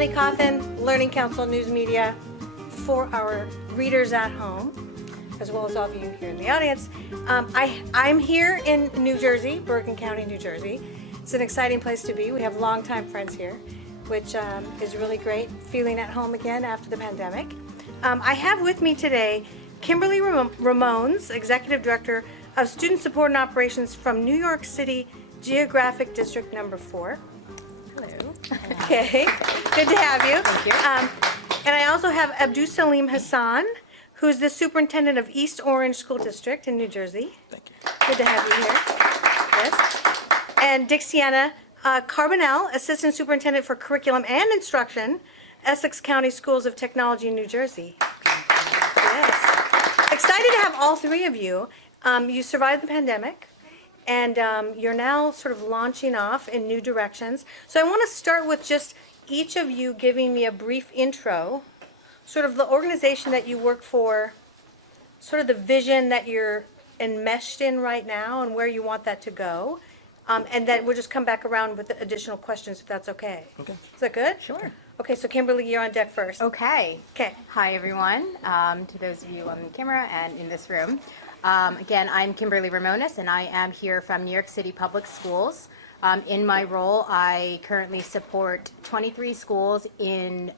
LeiLani Cauthen, Learning Council News Media, for our readers at home, as well as all of you here in the audience. I'm here in New Jersey, Bergen County, New Jersey. It's an exciting place to be. We have longtime friends here, which is really great, feeling at home again after the pandemic. I have with me today Kimberly Ramones, Executive Director of Student Support and Operations from New York City Geographic District Number 4. Hello. Okay, good to have you. Thank you. And I also have Abdul Hasan, who's the Superintendent of East Orange School District in New Jersey. Thank you. Good to have you here. Yes. And Dicxiana Carbonell, Assistant Superintendent for Curriculum and Instruction, Essex County Schools of Technology in New Jersey. Yes. Excited to have all three of you. You survived the pandemic, and you're now sort of launching off in new directions. So I want to start with just each of you giving me a brief intro, sort of the organization that you work for, sort of the vision that you're enmeshed in right now and where you want that to go. And then we'll just come back around with additional questions if that's okay. Okay. Is that good? Sure. Okay, so Kimberly, you're on deck first. Okay. Okay. Hi, everyone. To those of you on the camera and in this room. Again, I'm Kimberly Ramones, and I am here from New York City Public Schools. In my role, I currently support 23 schools in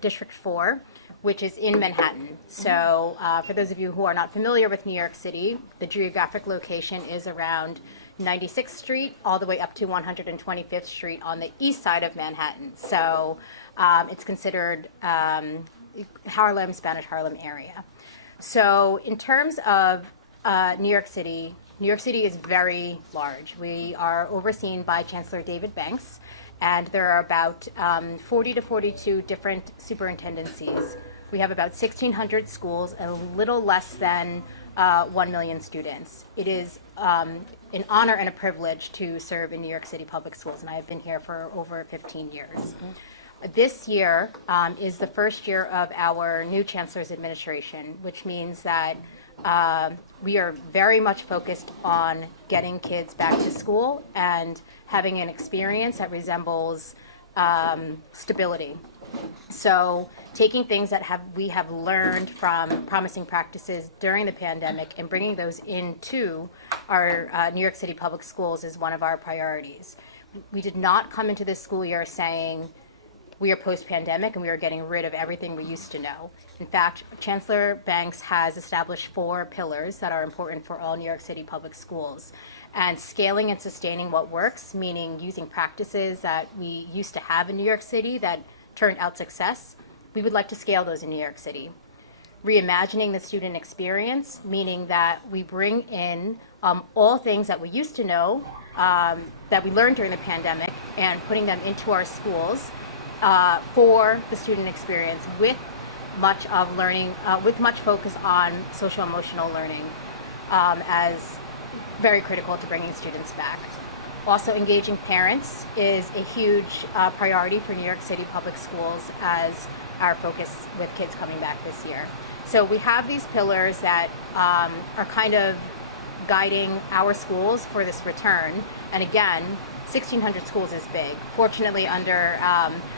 District 4, which is in Manhattan. So for those of you who are not familiar with New York City, the geographic location is around 96th Street all the way up to 125th Street on the east side of Manhattan. So it's considered Harlem, Spanish Harlem area. So in terms of New York City is very large. We are overseen by Chancellor David Banks, and there are about 40 to 42 different superintendencies. We have about 1,600 schools and a little less than 1 million students. It is an honor and a privilege to serve in New York City Public Schools, and I have been here for over 15 years. This year is the first year of our new Chancellor's administration, which means that we are very much focused on getting kids back to school and having an experience that resembles stability. So taking things that we have learned from promising practices during the pandemic and bringing those into our New York City Public Schools is one of our priorities. We did not come into this school year saying we are post-pandemic and we are getting rid of everything we used to know. In fact, Chancellor Banks has established 4 pillars that are important for all New York City Public Schools. And scaling and sustaining what works, meaning using practices that we used to have in New York City that turned out success, we would like to scale those in New York City. Reimagining the student experience, meaning that we bring in all things that we used to know, that we learned during the pandemic, and putting them into our schools for the student experience with much of learning, with much focus on social emotional learning as very critical to bringing students back. Also, engaging parents is a huge priority for New York City Public Schools as our focus with kids coming back this year. So we have these pillars that are kind of guiding our schools for this return. And again, 1,600 schools is big. Fortunately, under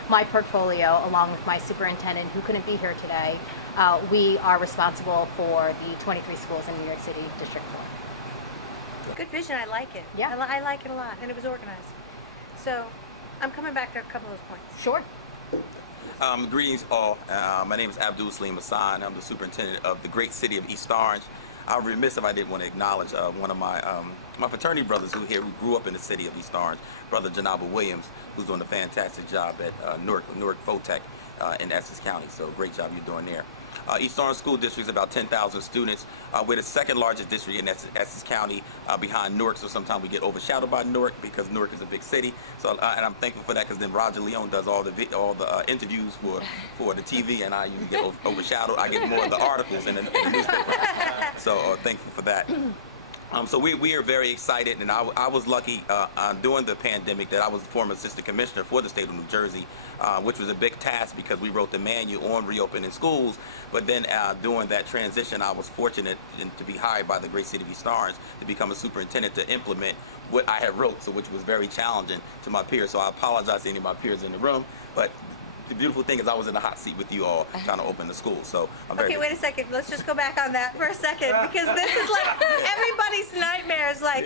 my portfolio, along with my superintendent, who couldn't be here today, we are responsible for the 23 schools in New York City District 4. Good vision, I like it. Yeah. I like it a lot, and it was organized. So I'm coming back to a couple of those points. Sure. Greetings all. My name is Abdul Hasan. I'm the superintendent of the great city of East Orange. I'm remiss if I didn't want to acknowledge one of my fraternity brothers who grew up in the city of East Orange, Brother Janaba Williams, who's doing a fantastic job at Newark Votech in Essex County. So great job you're doing there. East Orange School District is about 10,000 students. We're the second largest district in Essex County behind Newark, so sometimes we get overshadowed by Newark because Newark is a big city. So, and I'm thankful for that because then Roger Leon does all the interviews for the TV, and I usually get overshadowed. I get more of the articles in the newspaper. So thankful for that. So we are very excited, and I was lucky during the pandemic that I was the former assistant commissioner for the state of New Jersey, which was a big task because we wrote the manual on reopening schools. But then during that transition, I was fortunate to be hired by the great city of East Orange to become a superintendent to implement what I had wrote, so which was very challenging to my peers. So I apologize to any of my peers in the room, but the beautiful thing is I was in the hot seat with you all trying to open the school. So I'm very Okay, wait a second. Let's just go back on that for a second, because this is like everybody's nightmare. Is like,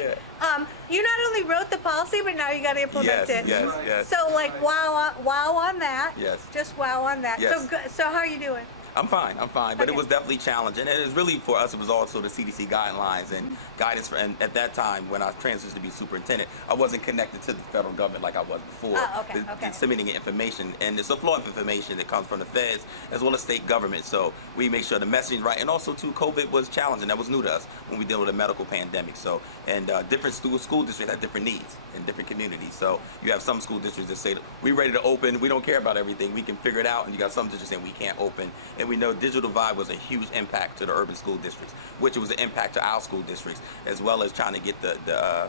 you not only wrote the policy, but now you got to implement it. Yes. So like, wow on that. Yes. Just wow on that. Yes. So how are you doing? I'm fine, but Okay. it was definitely challenging. And it was really, for us, it was also the CDC guidelines and guidance. And at that time, when I transitioned to be superintendent, I wasn't connected to the federal government like I was before. Okay. Disseminating information, and it's a flow of information that comes from the feds as well as state government. So we make sure the messaging right. And also, too, COVID was challenging. That was new to us when we dealt with a medical pandemic. So, and different school districts have different needs in different communities. So you have some school districts that say, we're ready to open, we don't care about everything, we can figure it out. And you got some districts saying we can't open. And we know digital divide was a huge impact to the urban school districts, which was an impact to our school districts, as well as trying to get the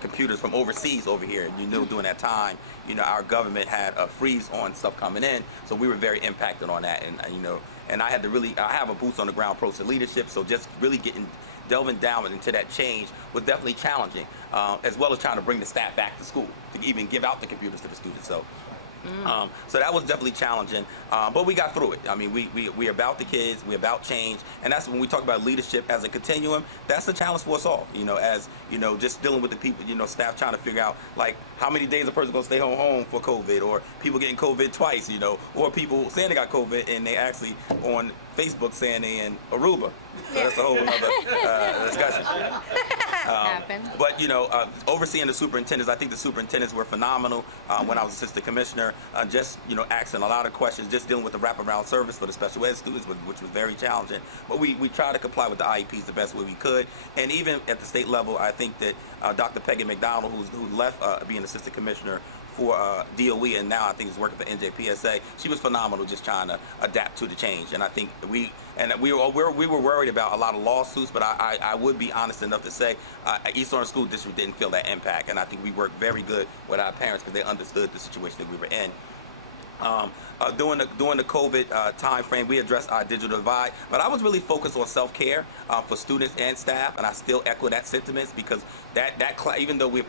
computers from overseas over here. And during that time, our government had a freeze on stuff coming in, so we were very impacted on that. And I had to I have a boots on the ground approach to leadership, so just really delving down into that change was definitely challenging, as well as trying to bring the staff back to school to even give out the computers to the students. So that was definitely challenging, but we got through it. I mean, we're about the kids, we're about change, and that's when we talk about leadership as a continuum. That's the challenge for us all. Just dealing with the people, staff trying to figure out like how many days a person gonna stay home for COVID, or people getting COVID twice, or people saying they got COVID and they actually on Facebook saying they in Aruba. So that's a whole other discussion. But overseeing the superintendents, I think the superintendents were phenomenal. When I was assistant commissioner, just asking a lot of questions, just dealing with the wraparound service for the special ed students, which was very challenging. But we tried to comply with the IEPs the best way we could. And even at the state level, I think that Dr. Peggy McDonald, who left being assistant commissioner for DOE, and now I think is working for NJPSA. She was phenomenal, just trying to adapt to the change. And I think we were worried about a lot of lawsuits, but I would be honest enough to say East Orange School District didn't feel that impact, and I think we worked very good with our parents because they understood the situation that we were in. During the COVID time frame, we addressed our digital divide, but I was really focused on self-care for students and staff, and I still echo that sentiments, because even though we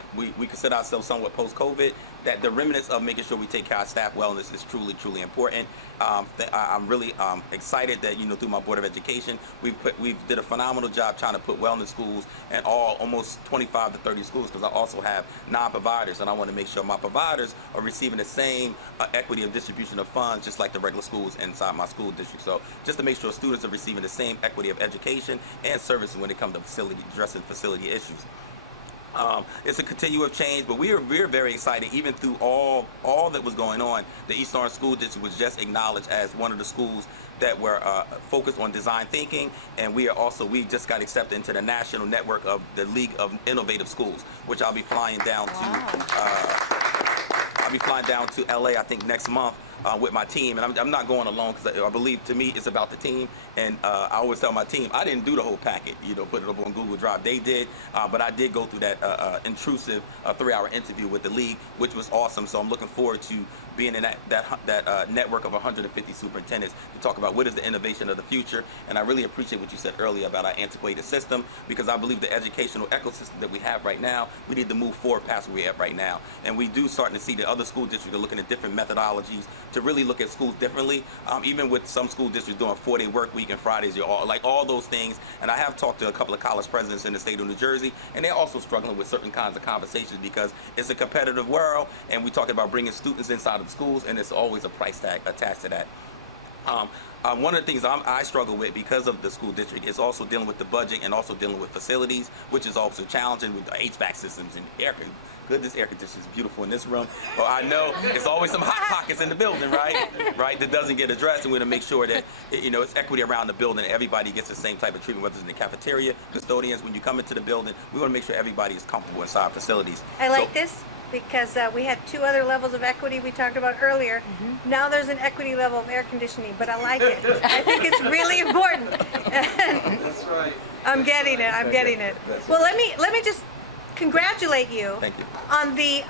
consider ourselves somewhat post-COVID, that the remnants of making sure we take care of our staff wellness is truly, truly important. I'm really excited that through my Board of Education, we did a phenomenal job trying to put wellness schools in almost 25 to 30 schools, because I also have non-providers, and I want to make sure my providers are receiving the same equity of distribution of funds, just like the regular schools inside my school district. So just to make sure students are receiving the same equity of education and services when it comes to addressing facility issues. It's a continuous change, but we're very excited. Even through all that was going on, the East Orange School District was just acknowledged as one of the schools that were focused on design thinking, and we just got accepted into the national network of the League of Innovative Schools, which I'll be flying down to. I'll be flying down to LA, I think, next month with my team, and I'm not going alone, because I believe, to me, it's about the team. And I always tell my team, I didn't do the whole packet, put it up on Google Drive. They did, but I did go through that intrusive 3-hour interview with the league, which was awesome. So I'm looking forward to being in that network of 150 superintendents to talk about what is the innovation of the future. And I really appreciate what you said earlier about our antiquated system, because I believe the educational ecosystem that we have right now, we need to move forward past where we're at right now. And we do starting to see the other school districts are looking at different methodologies to really look at schools differently. Even with some school districts doing 4-day work week and Fridays, all those things. And I have talked to a couple of college presidents in the state of New Jersey, and they're also struggling with certain kinds of conversations, because it's a competitive world, and we talk about bringing students inside of the schools, and there's always a price tag attached to that. One of the things I struggle with because of the school district is also dealing with the budget and also dealing with facilities, which is also challenging with the HVAC systems and air conditioning. This air conditioning is beautiful in this room, but I know there's always some hot pockets in the building, right, that doesn't get addressed, and we want to make sure that it's equity around the building, and everybody gets the same type of treatment, whether it's in the cafeteria, custodians. When you come into the building, we want to make sure everybody is comfortable inside facilities. I like this, because we had 2 other levels of equity we talked about earlier. Now there's an equity level of air conditioning, but I like it. I think it's really important. That's right. I'm getting it. Well, let me just congratulate you. Thank you. On the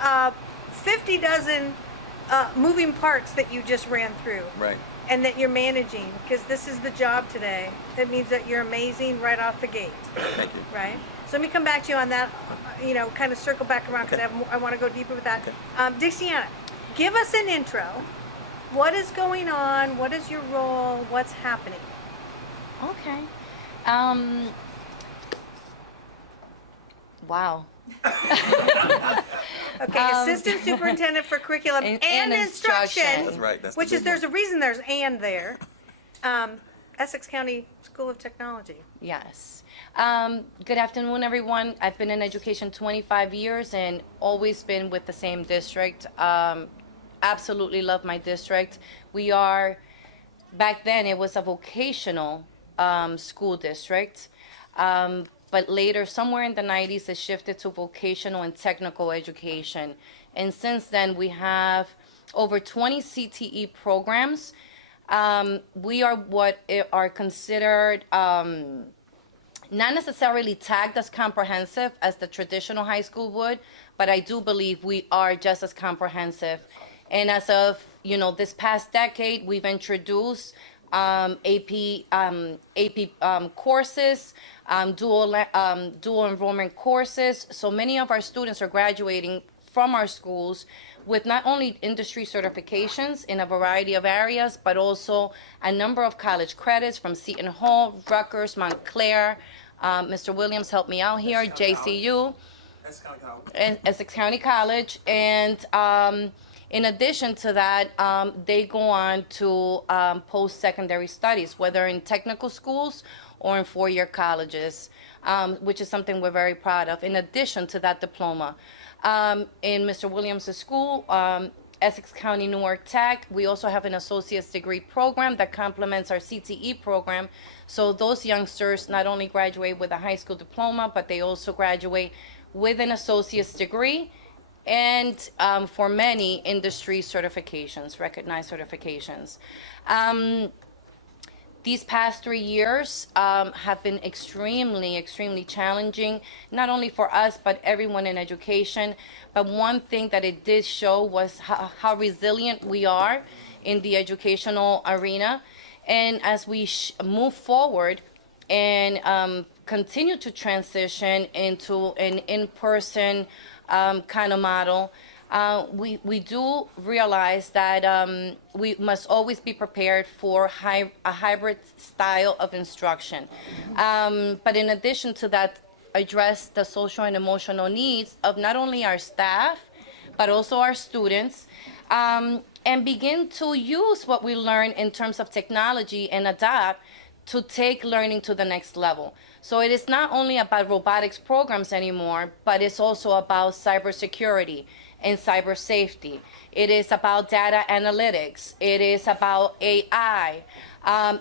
50 dozen moving parts that you just ran through. Right. And that you're managing, because this is the job today. That means that you're amazing right off the gate. Thank you. Right? So let me come back to you on that, kind of circle back around, because I want to go deeper with that. Okay. Dicxiana, give us an intro What is going on? What is your role? What's happening? Okay. Wow. Okay, Assistant Superintendent for Curriculum and Instruction. That's right. That's the Which is, big there's a one. reason there's "and" there. Essex County School of Technology. Yes. Good afternoon, everyone. I've been in education 25 years and always been with the same district. Absolutely love my district. We are, back then it was a vocational school district. But later, somewhere in the 90s, it shifted to vocational and technical education. And since then, we have over 20 CTE programs. We are what are considered not necessarily tagged as comprehensive as the traditional high school would, but I do believe we are just as comprehensive. And as of, this past decade, we've introduced AP courses, dual enrollment courses. So many of our students are graduating from our schools with not only industry certifications in a variety of areas, but also a number of college credits from Seton Hall, Rutgers, Montclair. Mr. Williams helped me out here, JCU, Essex County College. And in addition to that, they go on to post-secondary studies, whether in technical schools or in four-year colleges, which is something we're very proud of, in addition to that diploma. In Mr. Williams' school, Essex County Newark Tech, we also have an associate's degree program that complements our CTE program. So those youngsters not only graduate with a high school diploma, but they also graduate with an associate's degree and for many industry certifications, recognized certifications. These past 3 years have been extremely challenging, not only for us, but everyone in education. But one thing that it did show was how resilient we are in the educational arena. And as we move forward and continue to transition into an in-person kind of model, we do realize that we must always be prepared for a hybrid style of instruction. But in addition to that, address the social and emotional needs of not only our staff, but also our students, and begin to use what we learn in terms of technology and adapt to take learning to the next level. So it is not only about robotics programs anymore, but it's also about cybersecurity and cyber safety. It is about data analytics. It is about AI.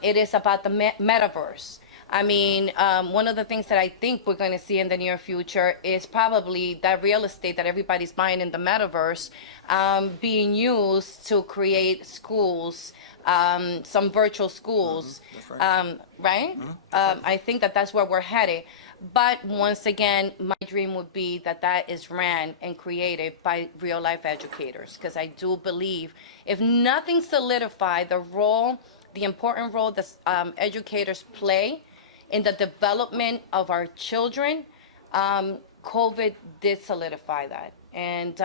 It is about the metaverse. I mean, one of the things that I think we're going to see in the near future is probably that real estate that everybody's buying in the metaverse being used to create schools, some virtual schools, That's right? I think that that's where we're headed. But once again, my dream would be that that is ran and created by real life educators, because I do believe if nothing solidify the role, the important role that educators play in the development of our children, COVID did solidify that. And,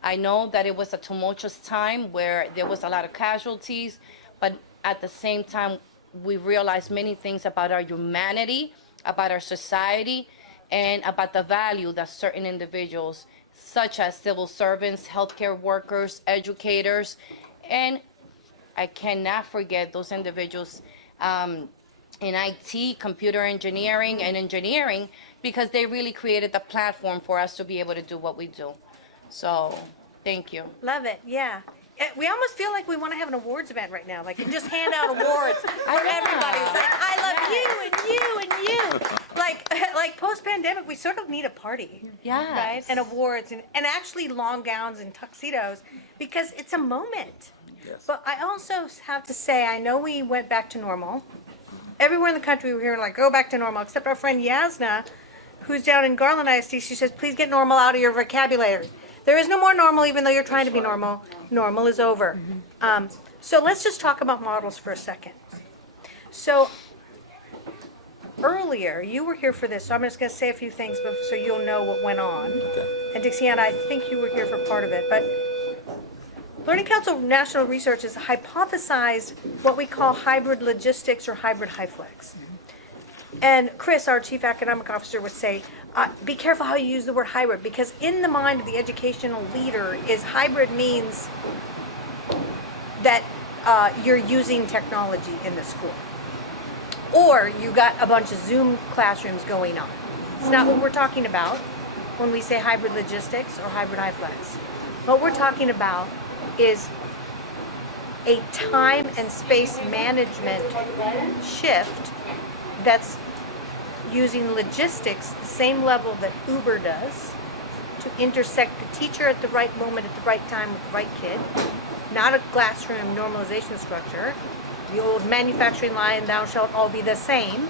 I know that it was a tumultuous time where there was a lot of casualties, but at the same time, we realized many things about our humanity, about our society, and about the value that certain individuals, such as civil servants, healthcare workers, educators, and I cannot forget those individuals in IT, computer engineering, and engineering, because they really created the platform for us to be able to do what we do. So, thank you. Love it, yeah. We almost feel like we want to have an awards event right now, like and just hand out awards for everybody. It's like, I love you and you and you. Like post-pandemic, we sort of need a party. Yes. Right? And awards and actually long gowns and tuxedos, because it's a moment. Yes. But I also have to say, I know we went back to normal. Everywhere in the country we're hearing like, go back to normal, except our friend Yasna, who's down in Garland ISD, she says, please get normal out of your vocabulary. There is no more normal, even though you're trying to be normal. Normal is over. So let's just talk about models for a second. So earlier, you were here for this, so I'm just going to say a few things so you'll know what went on. Okay. And Dicxiana, I think you were here for part of it, but Learning Council National Research has hypothesized what we call hybrid logistics or hybrid HyFlex. And Chris, our Chief Academic Officer, would say, be careful how you use the word hybrid, because in the mind of the educational leader is hybrid means that you're using technology in the school. Or you got a bunch of Zoom classrooms going on. It's not what we're talking about when we say hybrid logistics or hybrid HyFlex. What we're talking about is a time and space management shift that's using logistics, the same level that Uber does, to intersect the teacher at the right moment at the right time with the right kid, not a classroom normalization structure, the old manufacturing line, thou shalt all be the same,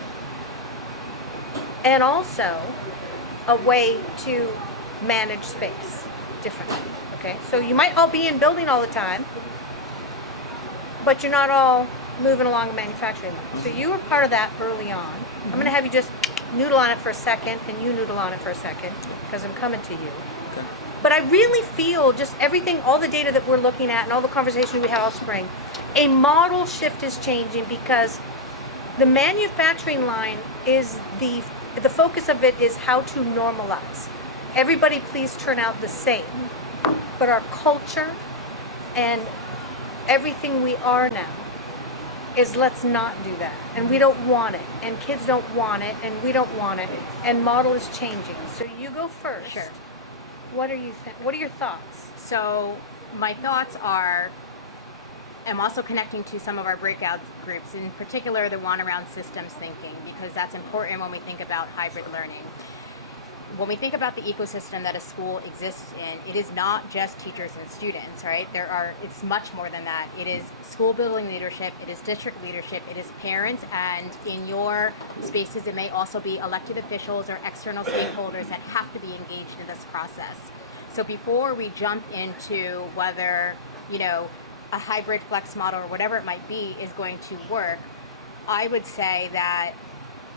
and also a way to manage space differently. Okay, so you might all be in building all the time, but you're not all moving along a manufacturing line. So you were part of that early on. I'm going to have you just noodle on it for a second, and you noodle on it for a second, because I'm coming to you. Okay. But I really feel just everything, all the data that we're looking at and all the conversation we had all spring, a model shift is changing, because the manufacturing line is the focus of it is how to normalize. Everybody please turn out the same. But our culture and everything we are now is let's not do that. And we don't want it. And kids don't want it. And we don't want it. And model is changing. So you go first. Sure. What are your thoughts? So my thoughts are, I'm also connecting to some of our breakout groups, in particular the one around systems thinking, because that's important when we think about hybrid learning. When we think about the ecosystem that a school exists in, it is not just teachers and students, right? It's much more than that. It is school building leadership, it is district leadership, it is parents, and in your spaces it may also be elected officials or external stakeholders that have to be engaged in this process. So before we jump into whether, a hybrid flex model or whatever it might be is going to work, I would say that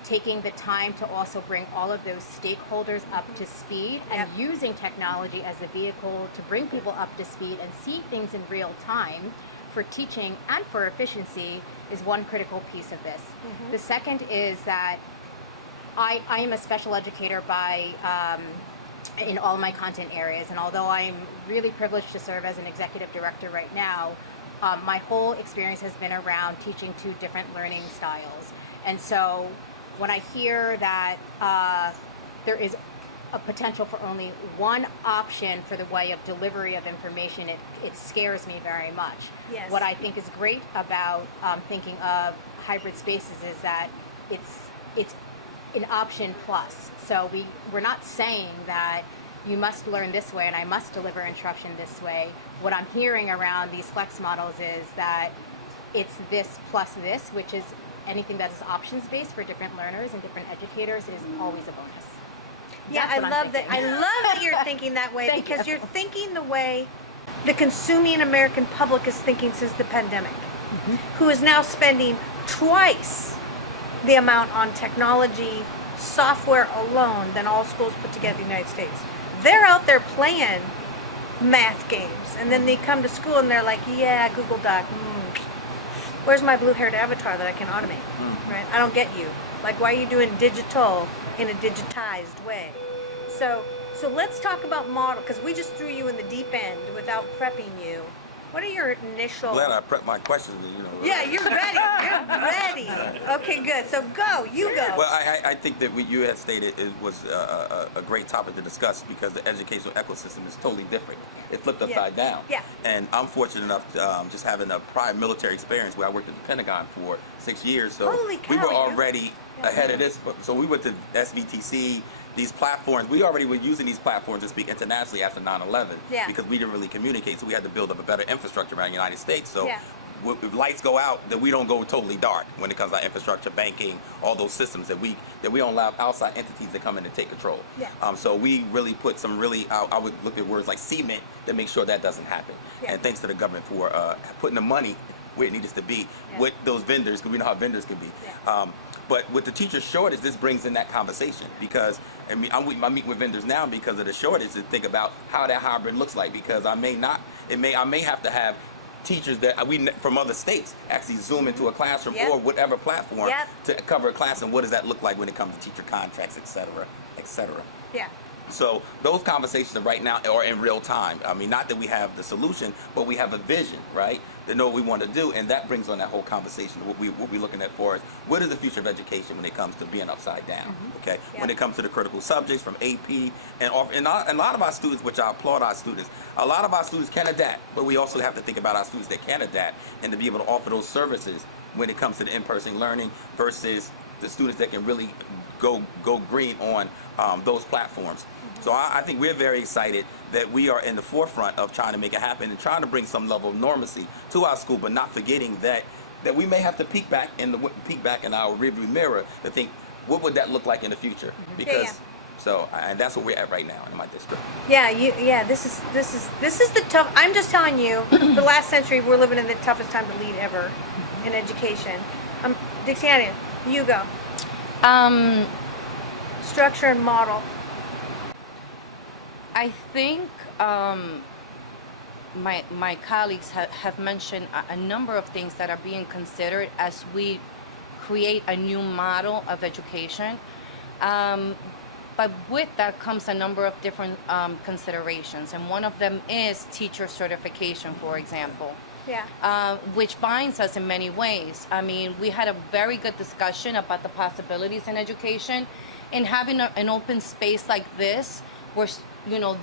taking the time to also bring all of those stakeholders up to speed and using technology as a vehicle to bring people up to speed and see things in real time for teaching and for efficiency is one critical piece of this. The second is that I am a special educator in all my content areas, and although I'm really privileged to serve as an executive director right now, my whole experience has been around teaching two different learning styles. And so when I hear that there is a potential for only one option for the way of delivery of information, it scares me very much. Yes. What I think is great about thinking of hybrid spaces is that it's an option plus. So we're not saying that you must learn this way and I must deliver instruction this way. What I'm hearing around these flex models is that it's this plus this, which is anything that is options-based for different learners and different educators is always a bonus. Yeah, That's I what I'm love that. thinking. I love that you're thinking that way Thank because you. you're thinking the way the consuming American public is thinking since the pandemic, who is now spending twice the amount on technology, software alone than all schools put together in the United States. They're out there playing math games, and then they come to school and they're like, yeah, Google Doc, where's my blue-haired avatar that I can automate, right? I don't get you. Like, why are you doing digital in a digitized way? So let's talk about model, because we just threw you in the deep end without prepping you. What are your initial... Glad I prepped my questions. Yeah, you're ready. You're ready. Okay, good. So you go. Well, I think that what you had stated was a great topic to discuss because the educational ecosystem is totally different. It's flipped upside down. Yeah. And I'm fortunate enough to just having a prior military experience where I worked at the Pentagon for 6 years. So Holy cow, we were you- already ahead of this. So we went to SVTC, these platforms. We already were using these platforms to speak internationally after 9/11 Yeah. because we didn't really communicate. So we had to build up a better infrastructure around the United States. So Yeah. if lights go out, then we don't go totally dark when it comes to our infrastructure, banking, all those systems that we don't allow outside entities to come in and take control. Yeah. So we really put some I would look at words like cement to make sure that doesn't happen. Yeah. And thanks to the government for putting the money where it needs to be with those vendors, because we know how vendors can be. Yeah. But with the teacher shortage, this brings in that conversation because I meet with vendors now because of the shortage to think about how that hybrid looks like, because I may have to have teachers that we from other states actually zoom into a classroom Yep. or whatever platform Yep. to cover a class, and what does that look like when it comes to teacher contracts, et cetera, et cetera. Yeah. So those conversations are right now are in real time. I mean, not that we have the solution, but we have a vision, right? To know what we want to do, and that brings on that whole conversation. What we're looking at for is what is the future of education when it comes to being upside down, okay? Yeah. When it comes to the critical subjects from AP and a lot of our students, which I applaud our students, a lot of our students can adapt, but we also have to think about our students that can adapt and to be able to offer those services when it comes to the in-person learning versus the students that can really go green on those platforms. So I think we're very excited that we are in the forefront of trying to make it happen and trying to bring some level of normalcy to our school, but not forgetting that we may have to peek back in our rearview mirror to think, what would that look like in the future? Because and that's where we're at right now in my district. Yeah, this is the tough. I'm just telling you, the last century we're living in the toughest time to lead ever in education. Dicxiana, you go. Structure and model. I think my colleagues have mentioned a number of things that are being considered as we create a new model of education. But with that comes a number of different considerations, and one of them is teacher certification, for example. Yeah. Which binds us in many ways. I mean, we had a very good discussion about the possibilities in education, and having an open space like this, where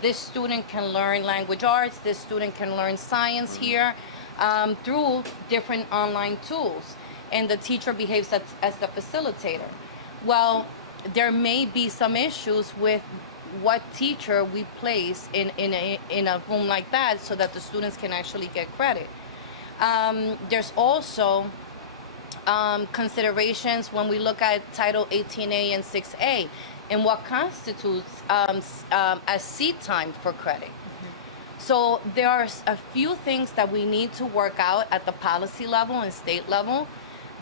this student can learn language arts, this student can learn science here through different online tools, and the teacher behaves as the facilitator. Well, there may be some issues with what teacher we place in a room like that so that the students can actually get credit. There's also considerations when we look at Title 18A and 6A and what constitutes as seat time for credit. So there are a few things that we need to work out at the policy level and state level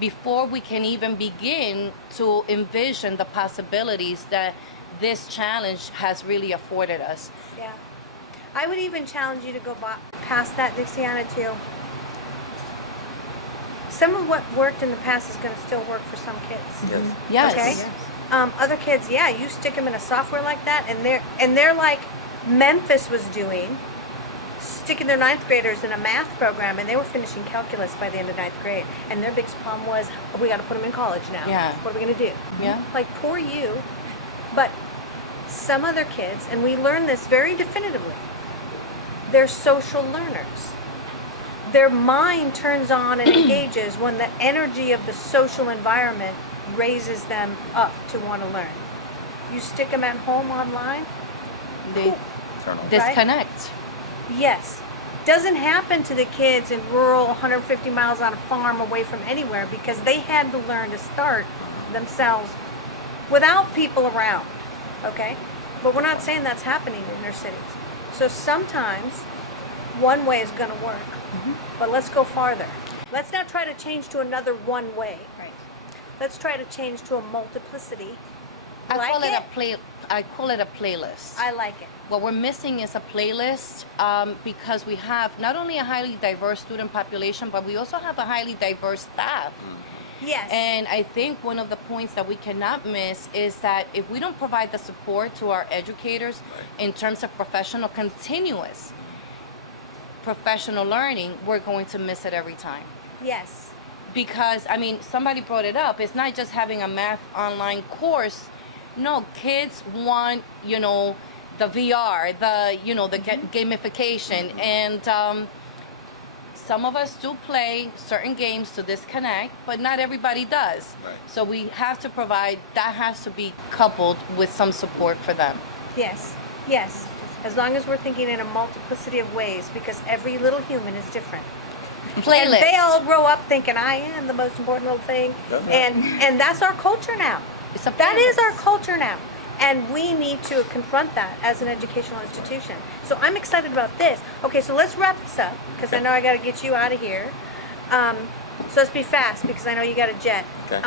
before we can even begin to envision the possibilities that this challenge has really afforded us. Yeah. I would even challenge you to go past that, Dicxiana, too. Some of what worked in the past is going to still work for some kids. Yes. Yes. Okay. Other kids, you stick them in a software like that, and they're like Memphis was doing, sticking their 9th graders in a math program, and they were finishing calculus by the end of 9th grade. And their biggest problem was, we got to put them in college now. Yeah. What are we going to do? Yeah. Like, poor you. But some other kids, and we learn this very definitively, they're social learners. Their mind turns on and engages when the energy of the social environment raises them up to want to learn. You stick them at home online? They disconnect. Yes. Doesn't happen to the kids in rural 150 miles on a farm away from anywhere because they had to learn to start themselves without people around. Okay? But we're not saying that's happening in their cities. So sometimes one way is going to work. But let's go farther. Let's not try to change to another one way. Right. Let's try to change to a multiplicity. I Like call it it? I call it a playlist. I like it. What we're missing is a playlist because we have not only a highly diverse student population, but we also have a highly diverse staff. Yes. And I think one of the points that we cannot miss is that if we don't provide the support to our educators in terms of continuous professional learning, we're going to miss it every time. Yes. Because, I mean, somebody brought it up. It's not just having a math online course. No, kids want, the VR, the gamification. And some of us do play certain games to disconnect, but not everybody does. Right. So we have to provide, that has to be coupled with some support for them. Yes. Yes. As long as we're thinking in a multiplicity of ways, because every little human is different. Playlist. And they all grow up thinking I am the most important little thing. And that's our culture now. It's a That is playlist. our culture now. And we need to confront that as an educational institution. So I'm excited about this. Okay, so let's wrap this up, because I know I got to get you out of here. So let's be fast, because I know you got a jet. Okay.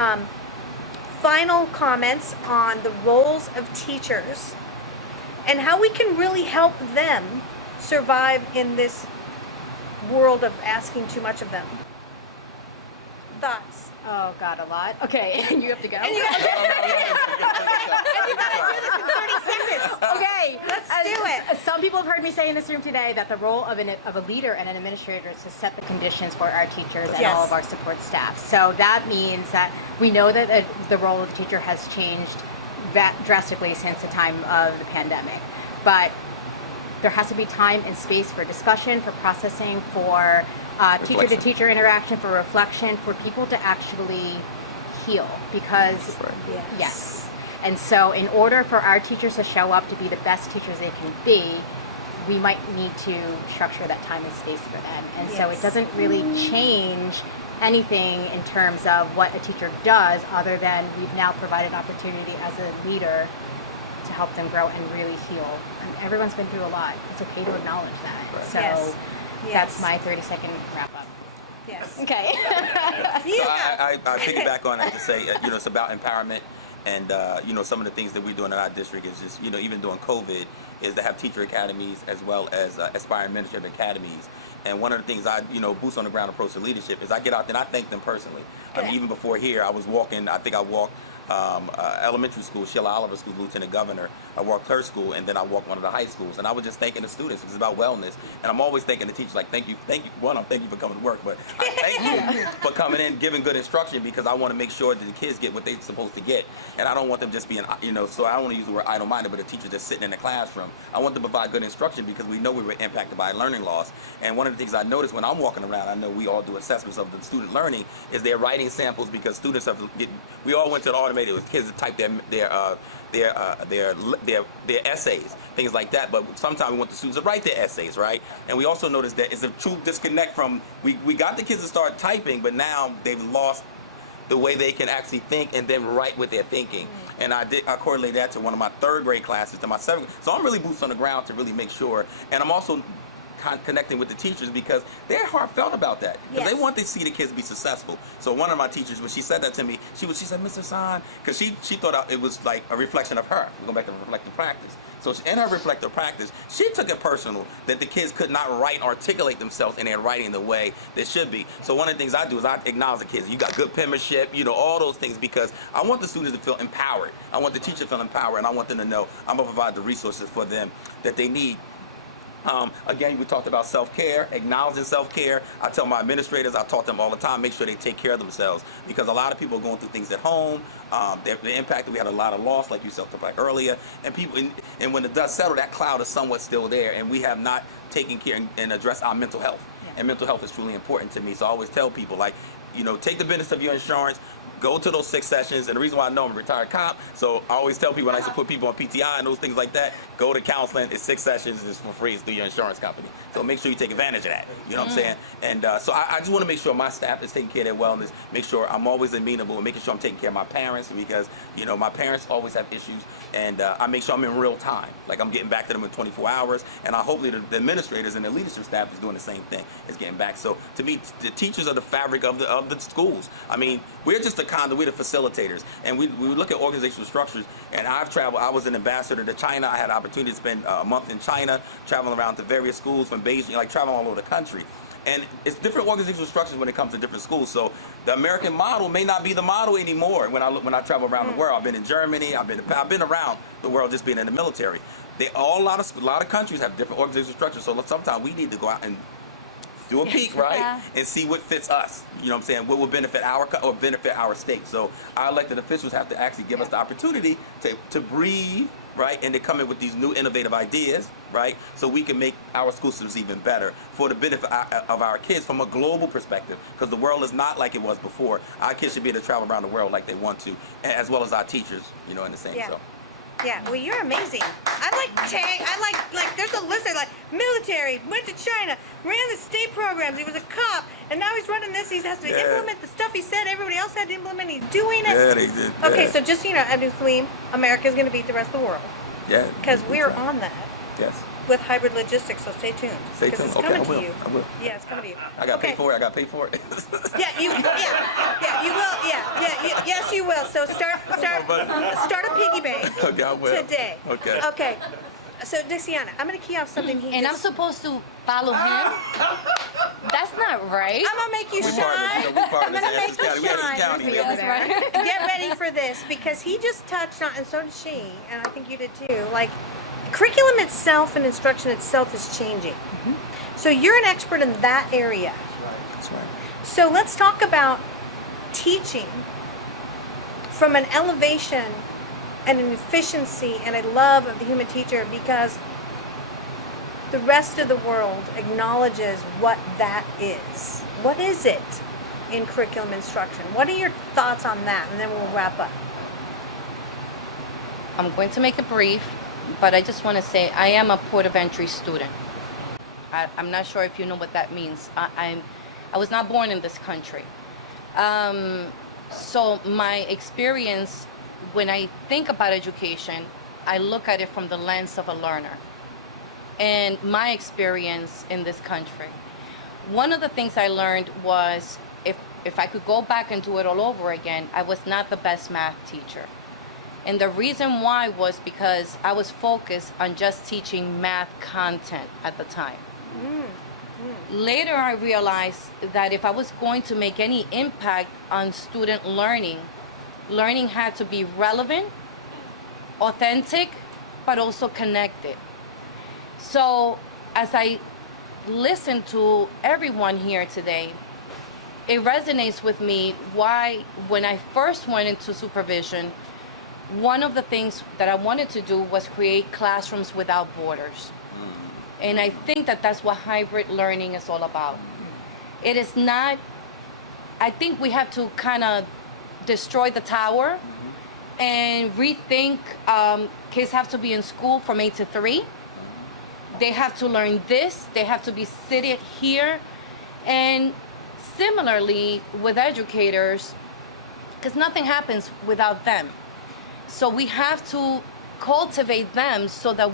final comments on the roles of teachers and how we can really help them survive in this world of asking too much of them. Thoughts? Oh, God, a lot. Okay, you have to go. And you gotta do this in 30 seconds. Okay, Let's do it. Some people have heard me say in this room today that the role of a leader and an administrator is to set the conditions for our teachers and Yes. all of our support staff. So that means that we know that the role of the teacher has changed drastically since the time of the pandemic. But there has to be time and space for discussion, for processing, for teacher-to-teacher interaction, for reflection, for people to actually heal. Because, yes. And so in order for our teachers to show up to be the best teachers they can be, we might need to structure that time and space for them. And so it doesn't really change anything in terms of what a teacher does, other than we've now provided opportunity as a leader to help them grow and really heal. And everyone's been through a lot. It's okay to acknowledge that. Right. So Yes. that's my 30-second wrap up. Yes. Okay. So I piggyback on it to say, it's about empowerment. And, some of the things that we're doing in our district is just, even during COVID, is to have teacher academies as well as aspiring administrative academies. And one of the things boots on the ground approach to leadership is I get out there and I thank them personally. Even before here, I was walking, I walked elementary school, Sheila Oliver School, Lieutenant Governor. I walked her school, and then I walked one of the high schools. And I was just thanking the students. It's about wellness. And I'm always thanking the teachers, like, thank you. One, I'm thank you for coming to work, but I thank you for coming in, giving good instruction, because I want to make sure that the kids get what they're supposed to get. And I don't want them just being, so I don't want to use the word idle-minded, but a teacher just sitting in the classroom. I want them to provide good instruction because we know we were impacted by learning loss. And one of the things I noticed when I'm walking around, I know we all do assessments of the student learning, is they're writing samples because students have to get, we all went to the automated with kids to type their essays, things like that. But sometimes we want the students to write their essays, right? And we also noticed that it's a true disconnect from, we got the kids to start typing, but now they've lost the way they can actually think and then write what they're thinking. And I correlate that to one of my third grade classes to my seventh. So I'm really boots on the ground to really make sure. And I'm also connecting with the teachers because they're heartfelt about that. Because they want to see the kids be successful. So one of my teachers, when she said that to me, she said, Mr. Hasan, because she thought it was like a reflection of her. We go back to reflective practice. So in her reflective practice, she took it personal that the kids could not articulate themselves in their writing the way they should be. So one of the things I do is I acknowledge the kids. You got good penmanship, all those things, because I want the students to feel empowered. I want the teachers to feel empowered, and I want them to know I'm going to provide the resources for them that they need. Again, we talked about self-care, acknowledging self-care. I tell my administrators, I talk to them all the time, make sure they take care of themselves, because a lot of people are going through things at home. The impact that we had a lot of loss, like you said earlier, and people, and when the dust settled, that cloud is somewhat still there, and we have not taken care and addressed our mental health. And mental health is truly important to me. So I always tell people, take the business of your insurance. Go to those 6 sessions, and the reason why I know I'm a retired cop, so I always tell people when I used to put people on PTI and those things like that, go to counseling. It's 6 sessions, it's for free, it's through your insurance company. So make sure you take advantage of that. You know what I'm saying? And so I just want to make sure my staff is taking care of their wellness, make sure I'm always amenable, and making sure I'm taking care of my parents, because my parents always have issues, and I make sure I'm in real time. Like I'm getting back to them in 24 hours, and hopefully the administrators and the leadership staff is doing the same thing, is getting back. So to me, the teachers are the fabric of the schools. I mean, we're just the conduit, we're the facilitators, and we look at organizational structures. And I've traveled. I was an ambassador to China. I had an opportunity to spend a month in China, traveling around to various schools from Beijing, traveling all over the country. And it's different organizational structures when it comes to different schools. So the American model may not be the model anymore. When I travel around the world, I've been in Germany. I've been around the world just being in the military. A lot of countries have different organizational structures. So sometimes we need to go out and do a peek, right? And see what fits us. You know what I'm saying? What will benefit our state. So our elected officials have to actually give us the opportunity to breathe, right? And to come in with these new innovative ideas, right? So we can make our school systems even better for the benefit of our kids from a global perspective. Because the world is not like it was before. Our kids should be able to travel around the world like they want to, as well as our teachers, in the same. Yeah. So. Yeah, well, you're amazing. There's a list of military, went to China, ran the state programs, he was a cop, and now he's running this. He has to implement the stuff he said everybody else had to implement. He's doing it. Yeah, they did. Okay, so just Abdul Saleem, America's going to beat the rest of the world. Yeah. Because we're on that. Yes. with hybrid logistics, so stay tuned. Stay Because tuned. it's Okay, coming I will. to you. I will. Yeah, it's coming to you. I got Okay. paid for it. I got paid for it. Yeah, you will. Yes, you will. So start a piggy bank Okay, I will. today. Okay. Okay. So Dicxiana, I'm gonna key off something he And I'm just. supposed to follow him? That's not right. I'm gonna make you We shine. partners. You know, we partners I'm gonna in make Essex you County. We Essex shine. County. See Yeah. over That's there. right. Get ready for this because he just touched on, and so did she, and I think you did too. Like, curriculum itself and instruction itself is changing. So you're an expert in that area. That's right. So let's talk about teaching from an elevation and an efficiency and a love of the human teacher, because the rest of the world acknowledges what that is. What is it in curriculum instruction? What are your thoughts on that? And then we'll wrap up. I'm going to make it brief, but I just want to say I am a port of entry student. I'm not sure if you know what that means. I was not born in this country. So my experience, when I think about education, I look at it from the lens of a learner. And my experience in this country, one of the things I learned was if I could go back and do it all over again, I was not the best math teacher. And the reason why was because I was focused on just teaching math content at the time. Later, I realized that if I was going to make any impact on student learning, learning had to be relevant, authentic, but also connected. So as I listen to everyone here today, it resonates with me why when I first went into supervision, one of the things that I wanted to do was create classrooms without borders. And I think that that's what hybrid learning is all about. It is not, I think we have to kind of destroy the tower and rethink, kids have to be in school from 8 to 3. They have to learn this, they have to be seated here. And similarly with educators, because nothing happens without them. So we have to cultivate them so that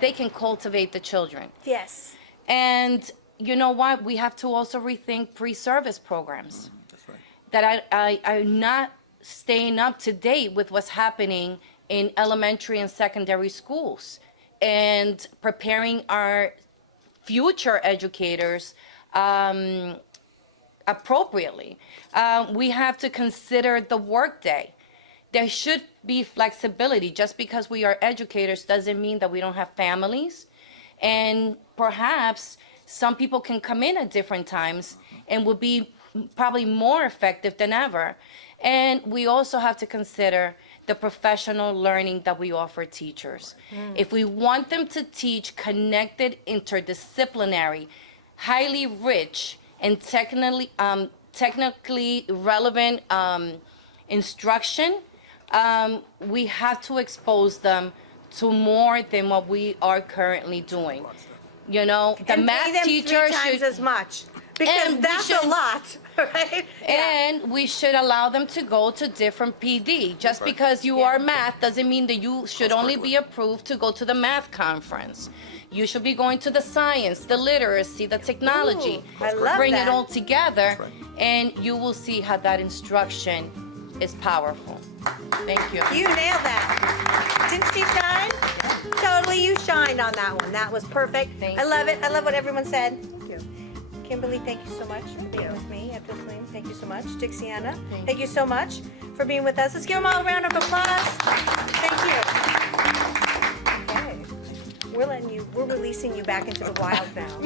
they can cultivate the children. Yes. And you know what? We have to also rethink pre-service programs. That's right. That I'm not staying up to date with what's happening in elementary and secondary schools and preparing our future educators appropriately. We have to consider the workday. There should be flexibility. Just because we are educators doesn't mean that we don't have families. And perhaps some people can come in at different times and will be probably more effective than ever. And we also have to consider the professional learning that we offer teachers. If we want them to teach connected, interdisciplinary, highly rich, and technically relevant instruction, we have to expose them to more than what we are currently doing. You know, the And pay math them teacher 3 times should, as much. Because And we that's a should- lot, right? and we should allow them to go to different PD. Just Right. because you Yeah. are math doesn't mean that you should only be approved to go to the math conference. You should be going to the science, the literacy, the technology. Ooh, I love Bring that. it all together, That's right. and you will see how that instruction is powerful. Thank you. You nailed that. Didn't she shine? Totally, you shined on that one. That was perfect. Thank I love you. it. I love what everyone said. Thank you. Kimberly, thank you so much for being with me. Abdul, thank you so much. Dicxiana, thank you so much for being with us. Let's give them all a round of applause. Thank you. Okay. We're releasing you back into the wild now.